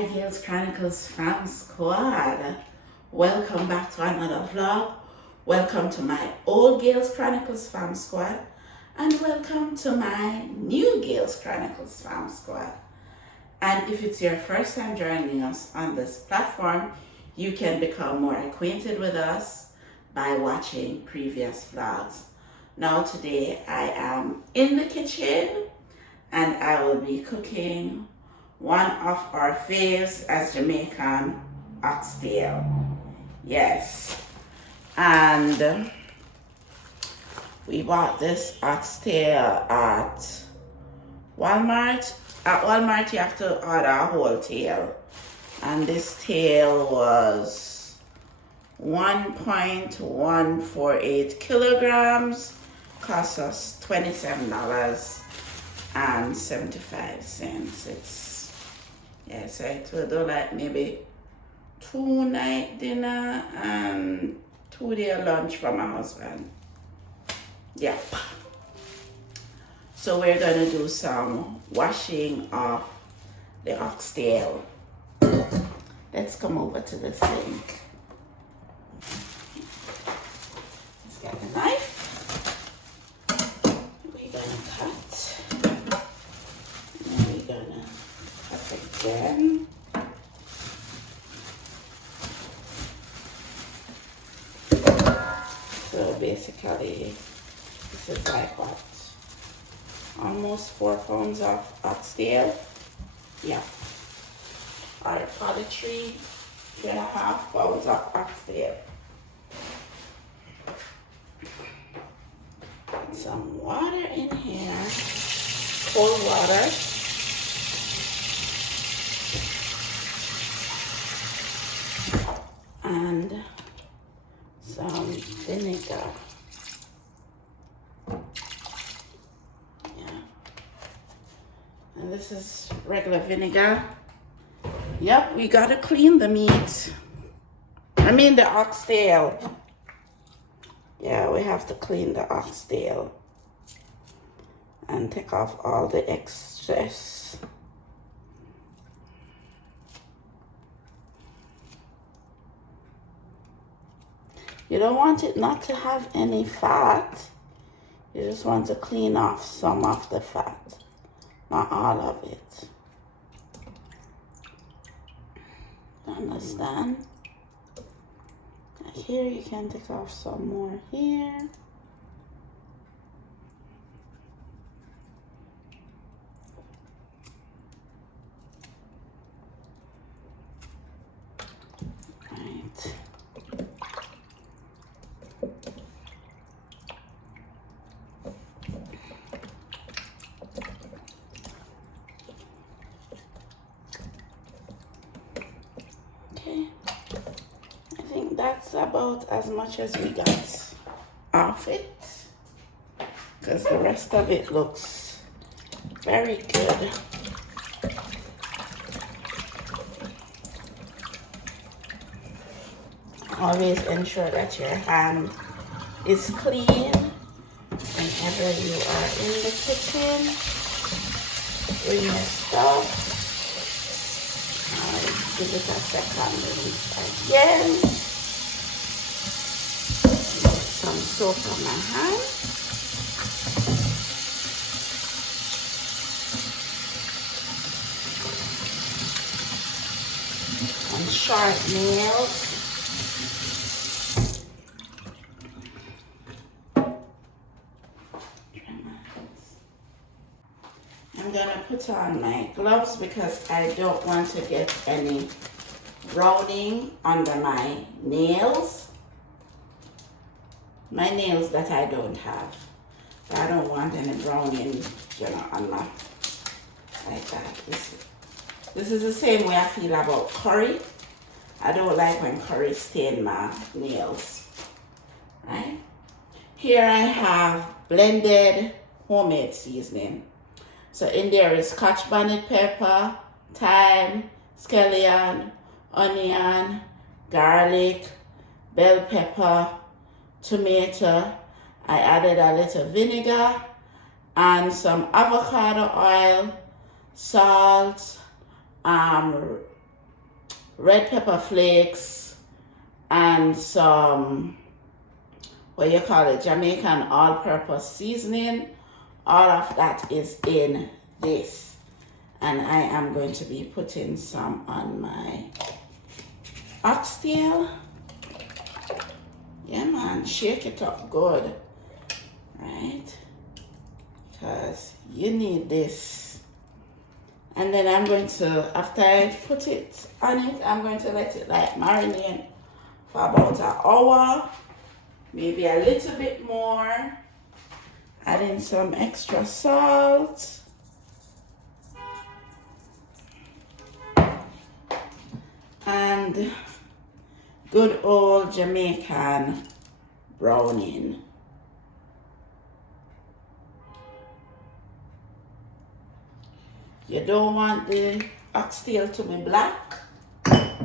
Hi Girls Chronicles fam squad. Welcome back to another vlog. Welcome to my old Girls Chronicles fam squad. And welcome to my new Girls Chronicles fam squad. And if it's your first time joining us on this platform, you can become more acquainted with us by watching previous vlogs. Now today I am in the kitchen and I will be cooking one of our faves as Jamaican oxtail. Yes. And we bought this oxtail at Walmart. At Walmart you have to order a whole tail. And this tail was 1.148 kilograms. Cost us $27.75. So it will do like maybe 2-night dinner and 2-day lunch for my husband. Yep. So we're gonna do some washing of the oxtail. Let's come over to the sink. Let's get the knife. We're gonna cut. And we're gonna cut again. So basically, this is like what? Almost 4 pounds of oxtail. Yeah. Or probably 3.5 pounds of oxtail. Put some water in here. Cold water. And some vinegar. Yeah. And this is regular vinegar. Yep, we gotta clean the meat. I mean the oxtail. Yeah, we have to clean the oxtail and take off all the excess. You don't want it not to have any fat. You just want to clean off some of the fat, not all of it. Understand? Here you can take off some more here. Right. Okay. I think that's about as much as we got off it, because the rest of it looks very good. Always ensure that your hand is clean whenever you are in the kitchen doing your stuff. Give it a second again. Some soap on my hand. And sharp nails. I'm gonna put on my gloves because I don't want to get any browning under my nails. My nails that I don't have. I don't want any browning, on my, like that. This is the same way I feel about curry. I don't like when curry stain my nails, right? Here I have blended homemade seasoning. So in there is Scotch bonnet pepper, thyme, scallion, onion, garlic, bell pepper, tomato. I added a little vinegar and some avocado oil, salt, red pepper flakes and some, what you call it, Jamaican all-purpose seasoning. All of that is in this. And I am going to be putting some on my oxtail. Yeah, man, shake it up good, right? Because you need this. And then I'm going to, after I put it on it, I'm going to let it like marinate for about an hour, maybe a little bit more. Adding some extra salt. And good old Jamaican browning. You don't want the oxtail to be black,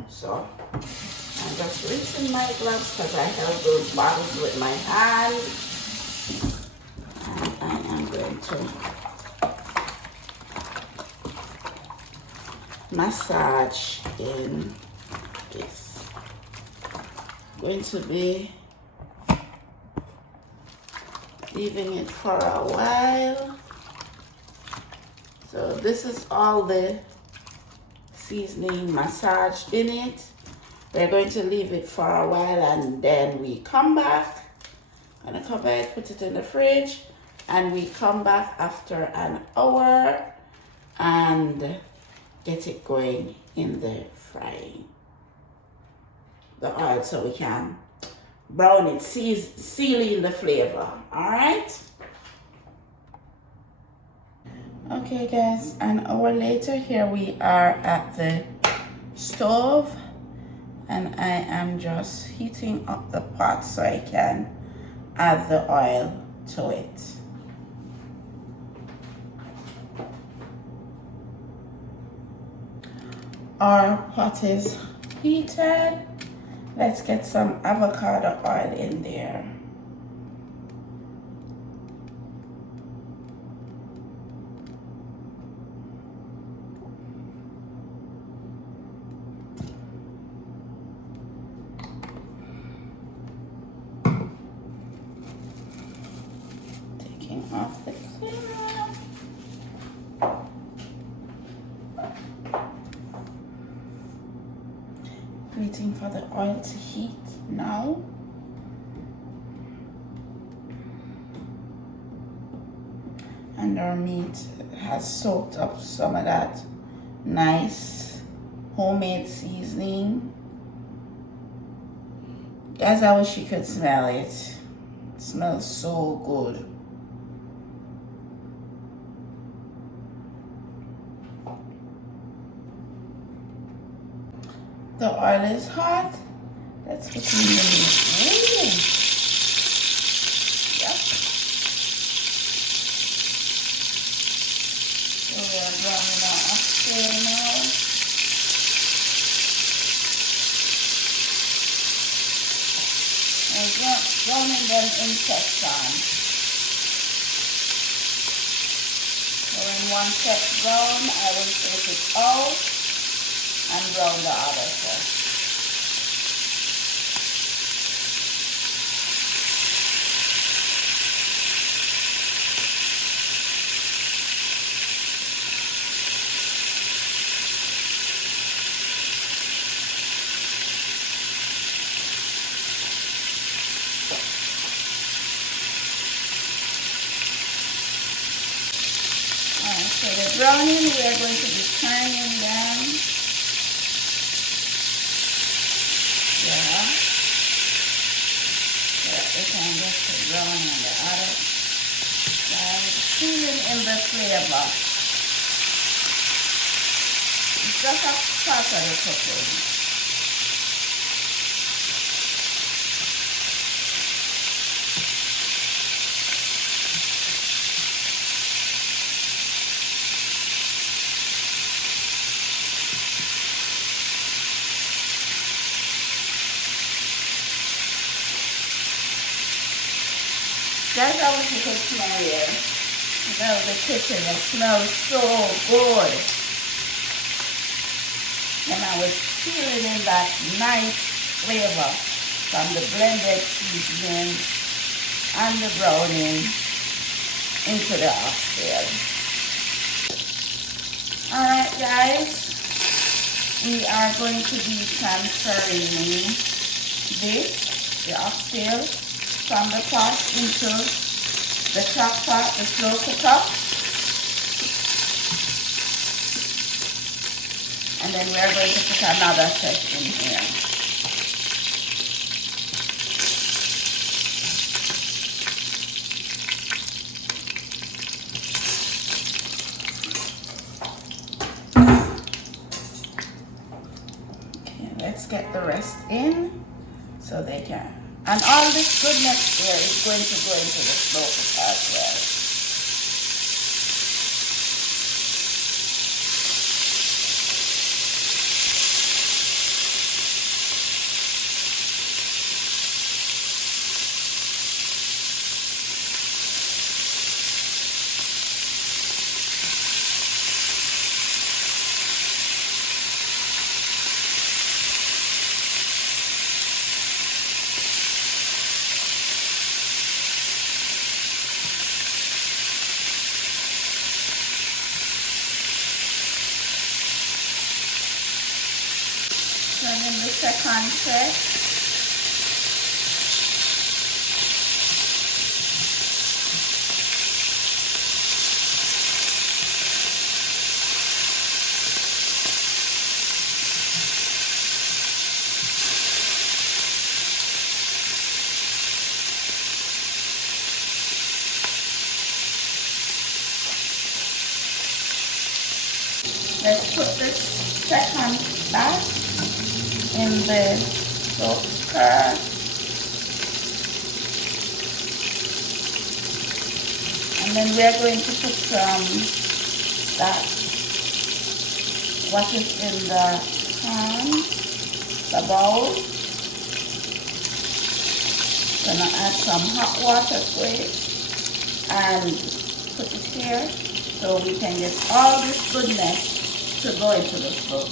so I'm just rinsing my gloves because I held those bottles with my hand. And I am going to massage in this. Going to be leaving it for a while. So this is all the seasoning massaged in it. We're going to leave it for a while and then we come back. I'm gonna come back, put it in the fridge, and we come back after an hour and get it going in the frying. The oil so we can brown it, seal in the flavor, all right? Okay guys, an hour later, here we are at the stove and I am just heating up the pot so I can add the oil to it. Our pot is heated. Let's get some avocado oil in there. Taking off the camera. Waiting for the oil to heat now. And our meat has soaked up some of that nice homemade seasoning. Guys, I wish you could smell it. It smells so good. The oil is hot. Let's put in the meat. Ooh. Yep. So we are browning our oxtail now. And browning them in sections. So in one set brown, I will take it out and brown the other first. Alright, so the browning, we are going to be turning them. We can get it brown on the other side, sealing in the flavor. It's just a part of the cooking. Guys, I wish you could smell it. Smell the kitchen. It smells so good. And I was feeling in that nice flavor from the blended seasoning and the browning into the oxtail. Alright guys, we are going to be transferring the oxtail from the pot into the crock pot, the slow cooker. And then we're going to put another set in here. Let's get the rest in so they can. And all this goodness there is going to go into the slow cooker as well. Turn in the second set. Let's put this second batch in the slow cooker. And then we're going to put what is in the pan, the bowl. Gonna add some hot water to it and put it here so we can get all this goodness to go into the slow cooker.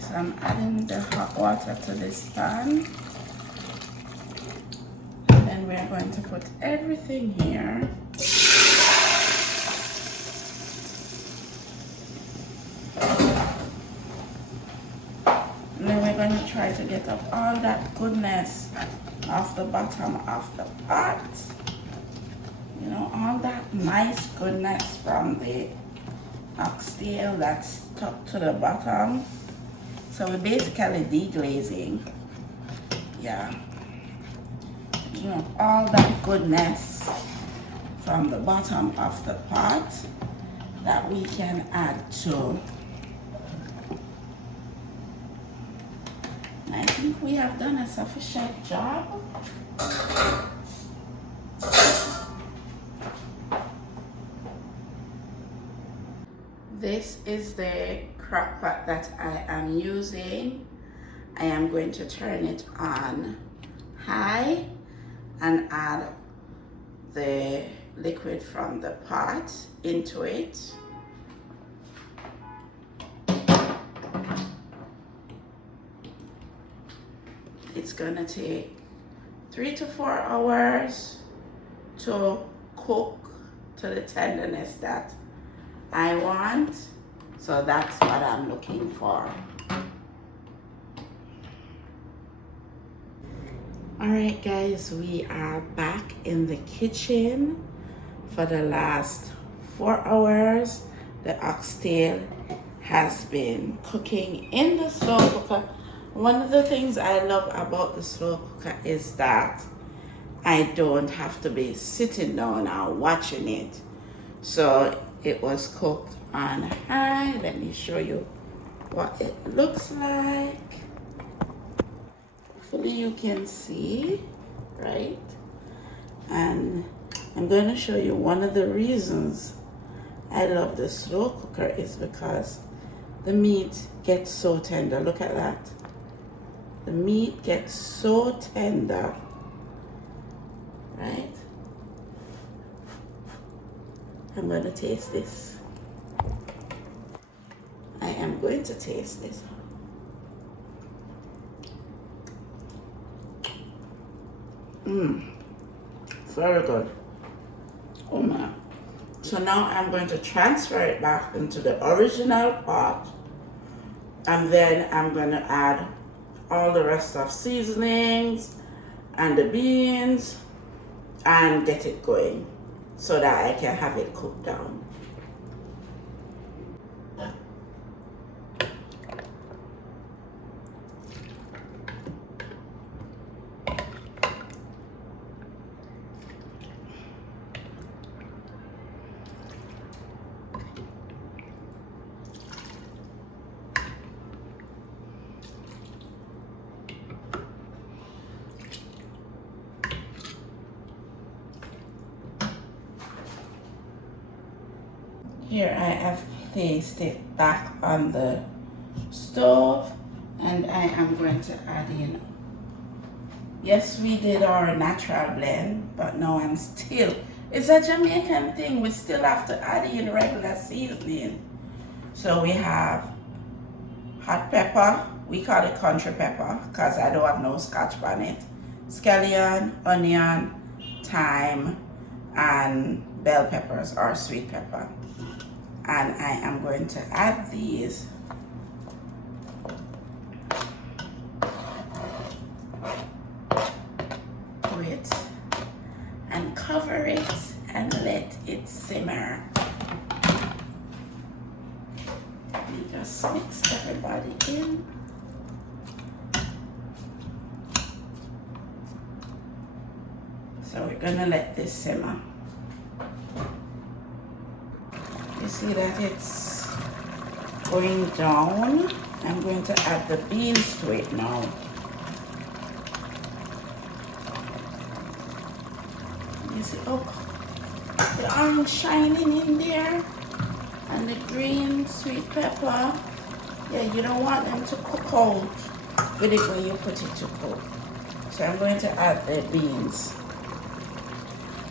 So I'm adding the hot water to this pan. And then we're going to put everything here. And then we're going to try to get up all that goodness off the bottom of the pot. You know, all that nice goodness from the oxtail that's stuck to the bottom. So we're basically deglazing. Yeah. You know, all that goodness from the bottom of the pot that we can add to. I think we have done a sufficient job. This is the crock pot that I am using. I am going to turn it on high and add the liquid from the pot into it. It's gonna take 3 to 4 hours to cook to the tenderness that I want. So that's what I'm looking for. All right, guys, we are back in the kitchen for the last 4 hours. The oxtail has been cooking in the slow cooker. One of the things I love about the slow cooker is that I don't have to be sitting down and watching it. So it was cooked on high. Let me show you what it looks like. Hopefully you can see, right? And I'm going to show you one of the reasons I love the slow cooker is because the meat gets so tender. Look at that. The meat gets so tender, right? I'm going to taste this. I am going to taste this. Very good. Oh man. So now I'm going to transfer it back into the original pot, and then I'm going to add all the rest of seasonings and the beans and get it going so that I can have it cooked down. Here I have placed it back on the stove, and I am going to add in. Yes, we did our natural blend, but now it's a Jamaican thing. We still have to add in regular seasoning. So we have hot pepper. We call it country pepper because I don't have no scotch on it. Scallion, onion, thyme, and bell peppers or sweet pepper. And I am going to add these to it and cover it and let it simmer. Let me just mix everybody in. So we're gonna let this simmer. You see that it's going down. I'm going to add the beans to it now. You see, oh, the orange shining in there and the green sweet pepper. Yeah, you don't want them to cook out with it when you put it to cook. So I'm going to add the beans.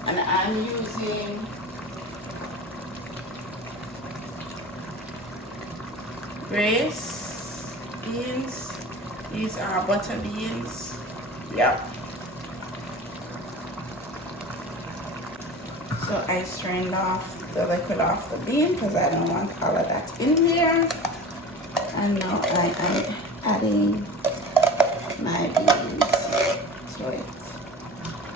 And I'm using rice beans. These are butter beans. Yep. So I strained off the liquid off the bean because I don't want all of that in there. And now I am adding my beans to it.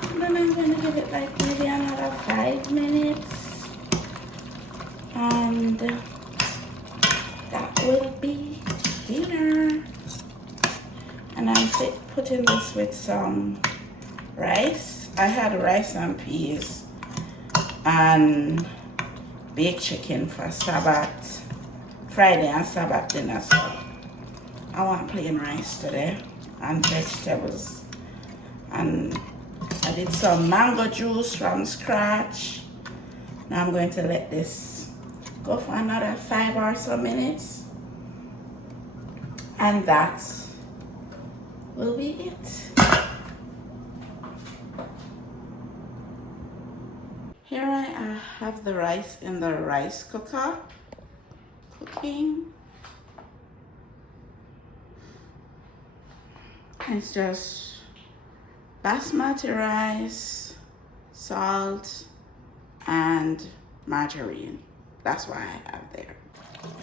And then I'm going to give it like maybe another 5 minutes. And that will be dinner. And I'm putting this with some rice. I had rice and peas and baked chicken for Sabbath, Friday and Sabbath dinner. So I want plain rice today and vegetables. And I did some mango juice from scratch. Now I'm going to let this go for another 5 or so minutes, and that will be it. Here I have the rice in the rice cooker cooking. It's just basmati rice, salt, and margarine. That's what I have there.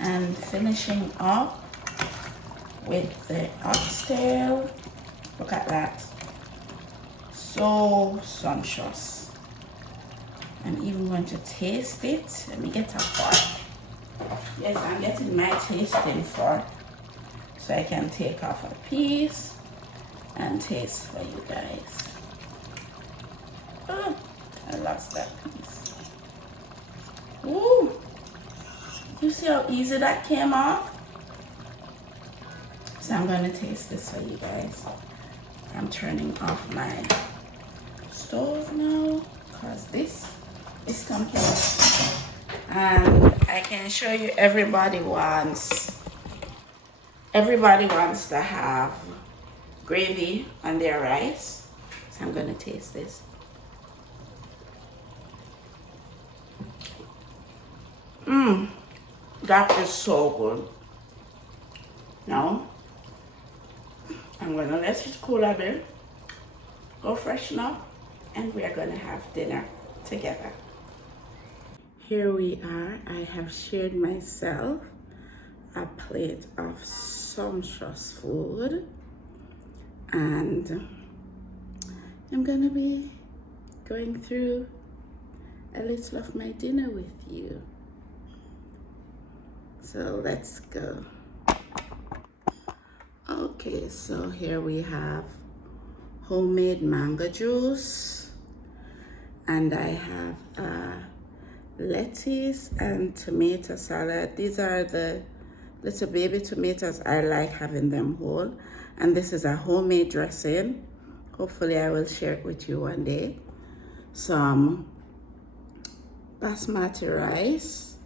And finishing up with the oxtail. Look at that. So sumptuous. I'm even going to taste it. Let me get a fork. Yes, I'm getting my tasting fork so I can take off a piece and taste for you guys. Oh, I lost that piece. Ooh, you see how easy that came off? So I'm gonna taste this for you guys. I'm turning off my stove now because this is complete. And I can show you everybody wants to have gravy on their rice. So I'm gonna taste this. That is so good. Now, I'm gonna let it cool a bit, go freshen up, and we are gonna have dinner together. Here we are. I have shared myself a plate of sumptuous food, and I'm gonna be going through a little of my dinner with you. So let's go. Okay, so here we have homemade mango juice, and I have lettuce and tomato salad. These are the little baby tomatoes. I like having them whole, and this is a homemade dressing. Hopefully I will share it with you one day. Some basmati rice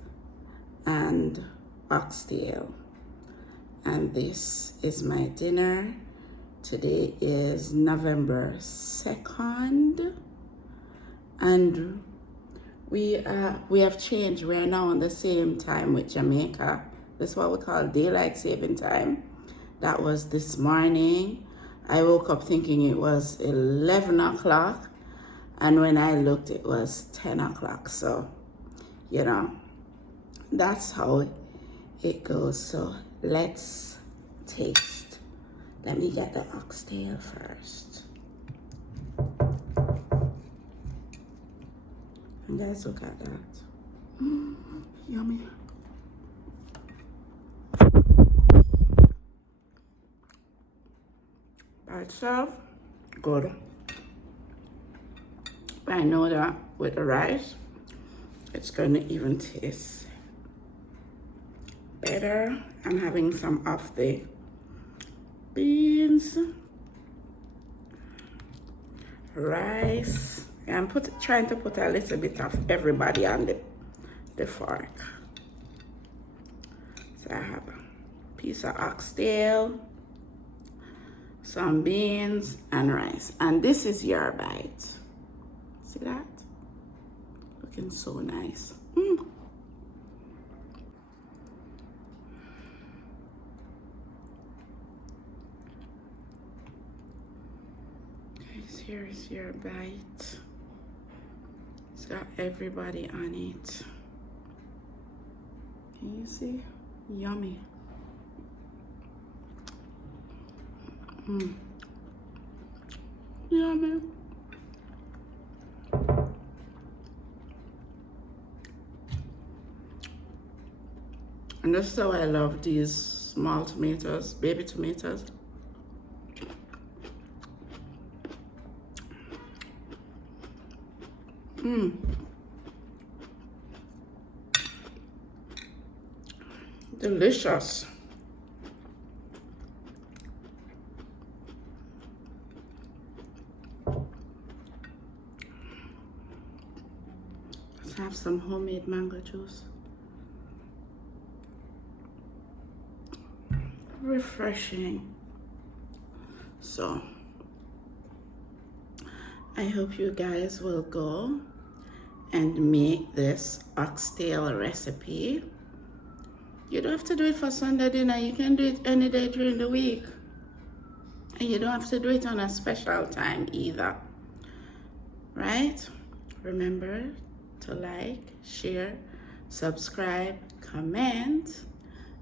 and oxtail. And this is my dinner. Today is November 2nd, and we have changed. We are now on the same time with Jamaica. This is what we call daylight saving time. That was this morning. I woke up thinking it was 11 o'clock, and when I looked it was 10 o'clock. So, you know, that's how it goes. So let's taste. Let me get the oxtail first. And guys, look at that. Yummy. By itself, good. But I know that with the rice, it's gonna even taste better. I'm having some of the beans, rice. I'm trying to put a little bit of everybody on the fork. So I have a piece of oxtail, some beans, and rice. And this is your bite. See that? Looking so nice. Here's your bite. It's got everybody on it. Can you see? Yummy. Yummy. And that's how I love these small tomatoes, baby tomatoes. Delicious. Let's have some homemade mango juice. Refreshing. So I hope you guys will go and make this oxtail recipe. You don't have to do it for Sunday dinner. You can do it any day during the week. And you don't have to do it on a special time either. Right? Remember to like, share, subscribe, comment,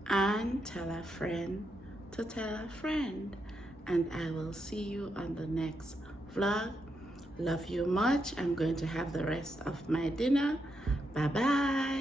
and tell a friend to tell a friend. And I will see you on the next vlog. Love you much. I'm going to have the rest of my dinner. Bye-bye.